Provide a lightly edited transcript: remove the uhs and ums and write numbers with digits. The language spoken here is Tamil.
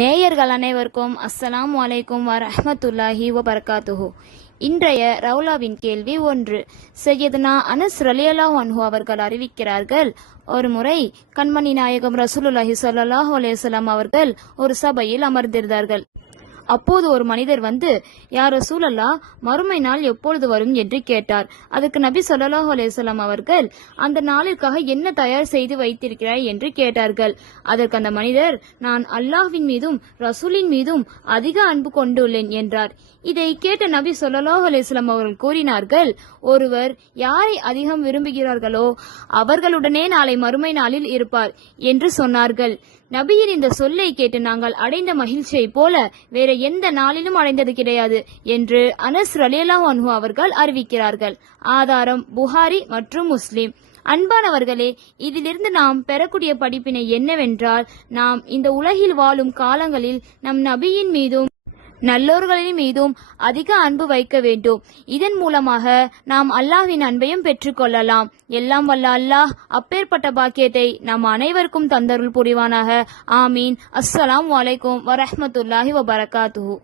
நேயர்கள் அனைவருக்கும் அஸ்ஸலாமு அலைக்கும் வரஹ்மத்துல்லாஹி வபரகாத்துஹு. இன்றைய ரவுலாவின் கேள்வி 1. சையதுனா அனஸ் ரலியல்லாஹு அன்ஹு அவர்கள் அறிவிக்கிறார்கள், ஒரு முறை கண்மணி நாயகம் ரசூலுல்லாஹி ஸல்லல்லாஹு அலைஹி வஸல்லம் அவர்கள் ஒரு சபையில் அமர்ந்திருந்தார்கள். அப்போது ஒரு மனிதர் வந்து, யா ரசூலல்லாஹ், மறுமை நாள் எப்பொழுது வரும் என்று கேட்டார். அதற்கு நபி ஸல்லல்லாஹு அலைஹி வஸல்லம் அவர்கள், அந்த நாளிற்காக என்ன தயார் செய்து வைத்திருக்கிறாய் என்று கேட்டார்கள். அதற்கு அந்த மனிதர், நான் அல்லாஹ்வின் மீதும் ரசூலின் மீதும் அதிக அன்பு கொண்டுள்ளேன் என்றார். இதை கேட்ட நபி ஸல்லல்லாஹு அலைஹி வஸல்லம் அவர்கள் கூறினார்கள், ஒருவர் யாரை அதிகம் விரும்புகிறார்களோ அவர்களுடனே நாளை மறுமை நாளில் இருப்பார் என்று சொன்னார்கள். நபியின் இந்த சொல்லை கேட்டு நாங்கள் அடைந்த மகிழ்ச்சியை போல வேற எந்த நாளிலும் அடைந்தது கிடையாது என்று அனஸ் ரலியல்லாஹு அன்ஹு அவர்கள் அறிவிக்கிறார்கள். ஆதாரம் புகாரி மற்றும் முஸ்லிம். அன்பானவர்களே, இதிலிருந்து நாம் பெறக்கூடிய படிப்பினை என்னவென்றால், நாம் இந்த உலகில் வாழும் காலங்களில் நம் நபியின் மீதும் நல்லோர்களின் மீதும் அதிக அன்பு வைக்க வேண்டும். இதன் மூலமாக நாம் அல்லாஹ்வின் அன்பையும் பெற்றுக்கொள்ளலாம். எல்லாம் வல்ல அல்லாஹ் அப்பேற்பட்ட பாக்கியத்தை நம் அனைவருக்கும் தந்தருள் புரிவானாக. ஆமீன். அஸ்ஸலாமு அலைக்கும் வரஹ்மத்துல்லாஹி வபரகாத்துஹு.